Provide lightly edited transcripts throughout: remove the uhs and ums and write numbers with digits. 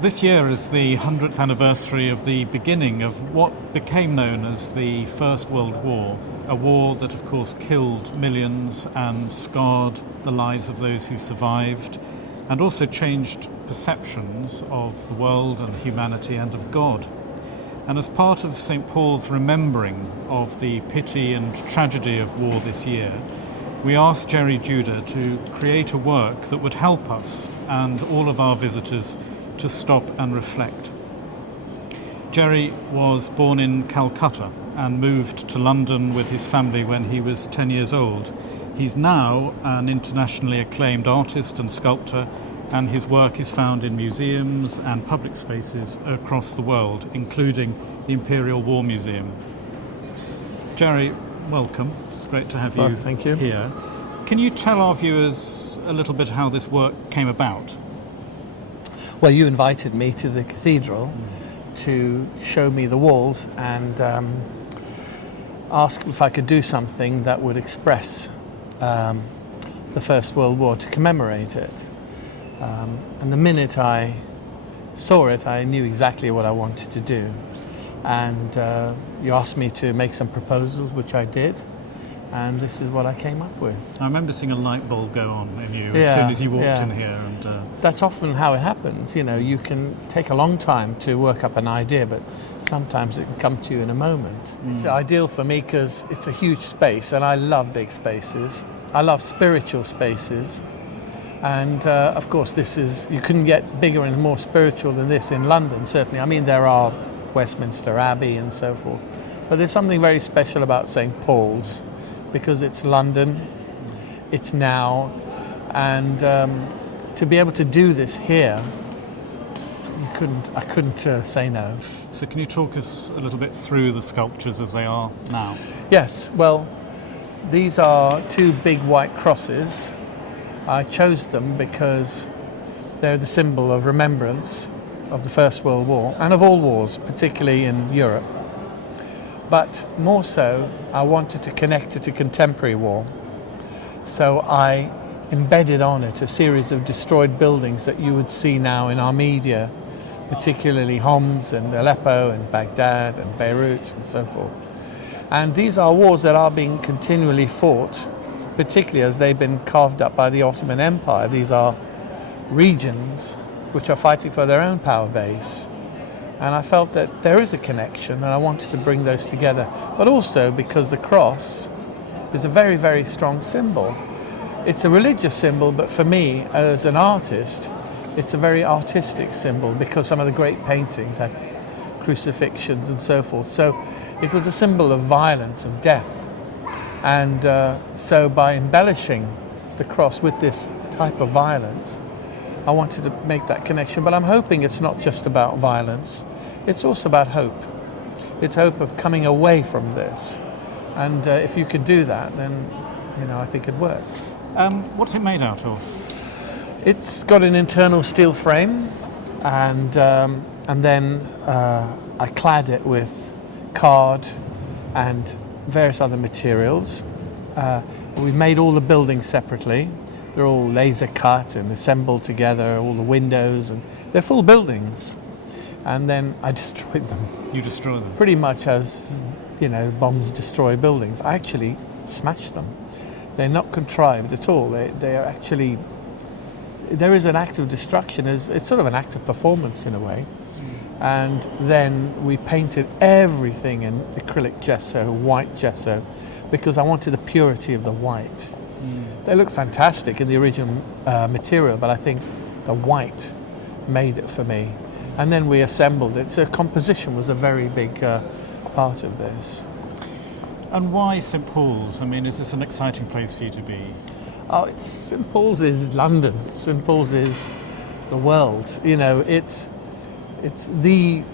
This year is the 100th anniversary of the beginning of what became known as the First World War, a war that of course killed millions and scarred the lives of those who survived, and also changed perceptions of the world and humanity and of God. And as part of St. Paul's remembering of the pity and tragedy of war this year, we asked Gerry Judah to create a work that would help us and all of our visitors to stop and reflect. Gerry was born in Calcutta and moved to London with his family when he was 10 years old. He's now an internationally acclaimed artist and sculptor, and his work is found in museums and public spaces across the world, including the Imperial War Museum. Gerry, welcome. It's great to have you, thank you here. Can you tell our viewers a little bit how this work came about? Well, you invited me to the Cathedral to show me the walls and ask if I could do something that would express the First World War, to commemorate it. And the minute I saw it, I knew exactly what I wanted to do. And you asked me to make some proposals, which I did. And this is what I came up with. I remember seeing a light bulb go on in you as soon as you walked in here. And that's often how it happens. You know, you can take a long time to work up an idea, but sometimes it can come to you in a moment. It's ideal for me because it's a huge space, and I love big spaces. I love spiritual spaces. And of course, you couldn't get bigger and more spiritual than this in London, certainly. I mean, there are Westminster Abbey and so forth. But there's something very special about St. Paul's, because it's London, it's now, and to be able to do this here, I couldn't say no. So can you talk us a little bit through the sculptures as they are now? Yes, well, these are two big white crosses. I chose them because they're the symbol of remembrance of the First World War, and of all wars, particularly in Europe. But more so, I wanted to connect it to contemporary war. So I embedded on it a series of destroyed buildings that you would see now in our media, particularly Homs and Aleppo and Baghdad and Beirut and so forth. And these are wars that are being continually fought, particularly as they've been carved up by the Ottoman Empire. These are regions which are fighting for their own power base. And I felt that there is a connection, and I wanted to bring those together. But also because the cross is a very, very strong symbol. It's a religious symbol, but for me, as an artist, it's a very artistic symbol, because some of the great paintings had crucifixions and so forth. So it was a symbol of violence, of death. And so by embellishing the cross with this type of violence, I wanted to make that connection. But I'm hoping it's not just about violence. It's also about hope. It's hope of coming away from this. And if you can do that, then, I think it works. What's it made out of? It's got an internal steel frame, and then I clad it with card and various other materials. We made all the buildings separately. They're all laser cut and assembled together, all the windows, and they're full buildings. And then I destroyed them. You destroyed them? Pretty much as, bombs destroy buildings. I actually smashed them. They're not contrived at all. They are actually, there is an act of destruction. It's sort of an act of performance in a way. And then we painted everything in acrylic gesso, white gesso, because I wanted the purity of the white. They look fantastic in the original material, but I think the white made it for me. And then we assembled it. So composition was a very big part of this. And why St. Paul's? I mean, is this an exciting place for you to be? Oh, St. Paul's is London. St. Paul's is the world. It's the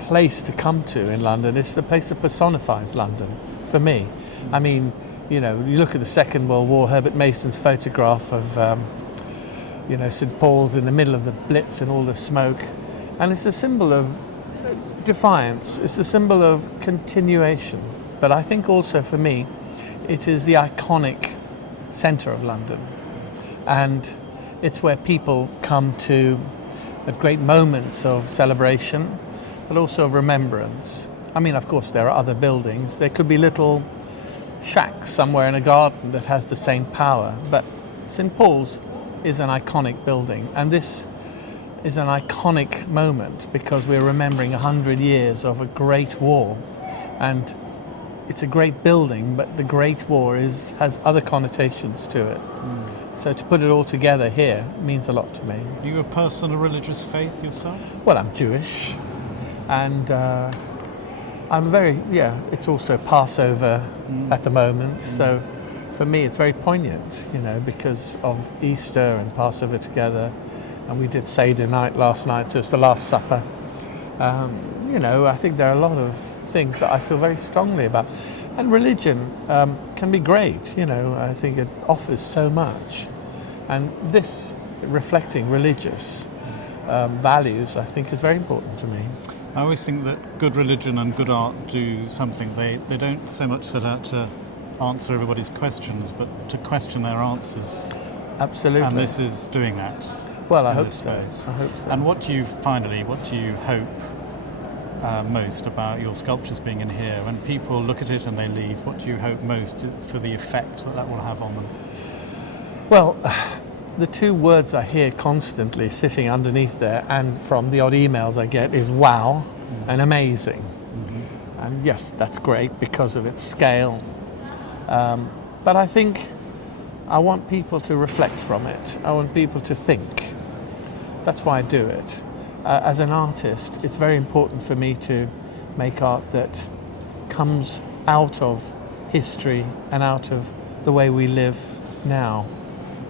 place to come to in London. It's the place that personifies London for me. I mean, you look at the Second World War, Herbert Mason's photograph of, St. Paul's in the middle of the Blitz and all the smoke. And it's a symbol of defiance. It's a symbol of continuation. But I think also for me, it is the iconic centre of London. And it's where people come to at great moments of celebration, but also of remembrance. I mean, of course, there are other buildings. There could be little shacks somewhere in a garden that has the same power, but St. Paul's is an iconic building, and this is an iconic moment because we're remembering 100 years of a great war, and it's a great building, but the Great War has other connotations to it. So to put it all together here means a lot to me. Are you a person of religious faith yourself? Well, I'm Jewish, and it's also Passover at the moment, so for me it's very poignant, because of Easter and Passover together, and we did Seder night last night, so it's the Last Supper. I think there are a lot of things that I feel very strongly about, and religion can be great. I think it offers so much, and this reflecting religious values, I think, is very important to me. I always think that good religion and good art do something. They don't so much set out to answer everybody's questions, but to question their answers. Absolutely. And this is doing that. Well, I hope so. And what do you hope most about your sculptures being in here? When people look at it and they leave, what do you hope most for the effect that will have on them? Well, the two words I hear constantly sitting underneath there, and from the odd emails I get, is wow and amazing. And yes, that's great because of its scale. But I think I want people to reflect from it. I want people to think. That's why I do it. As an artist, it's very important for me to make art that comes out of history and out of the way we live now.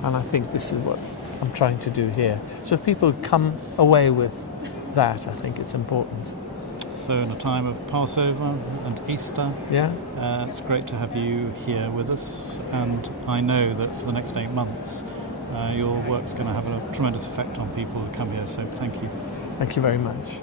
And I think this is what I'm trying to do here. So if people come away with that, I think it's important. So in a time of Passover and Easter, it's great to have you here with us, and I know that for the next 8 months your work's going to have a tremendous effect on people who come here, so thank you. Thank you very much.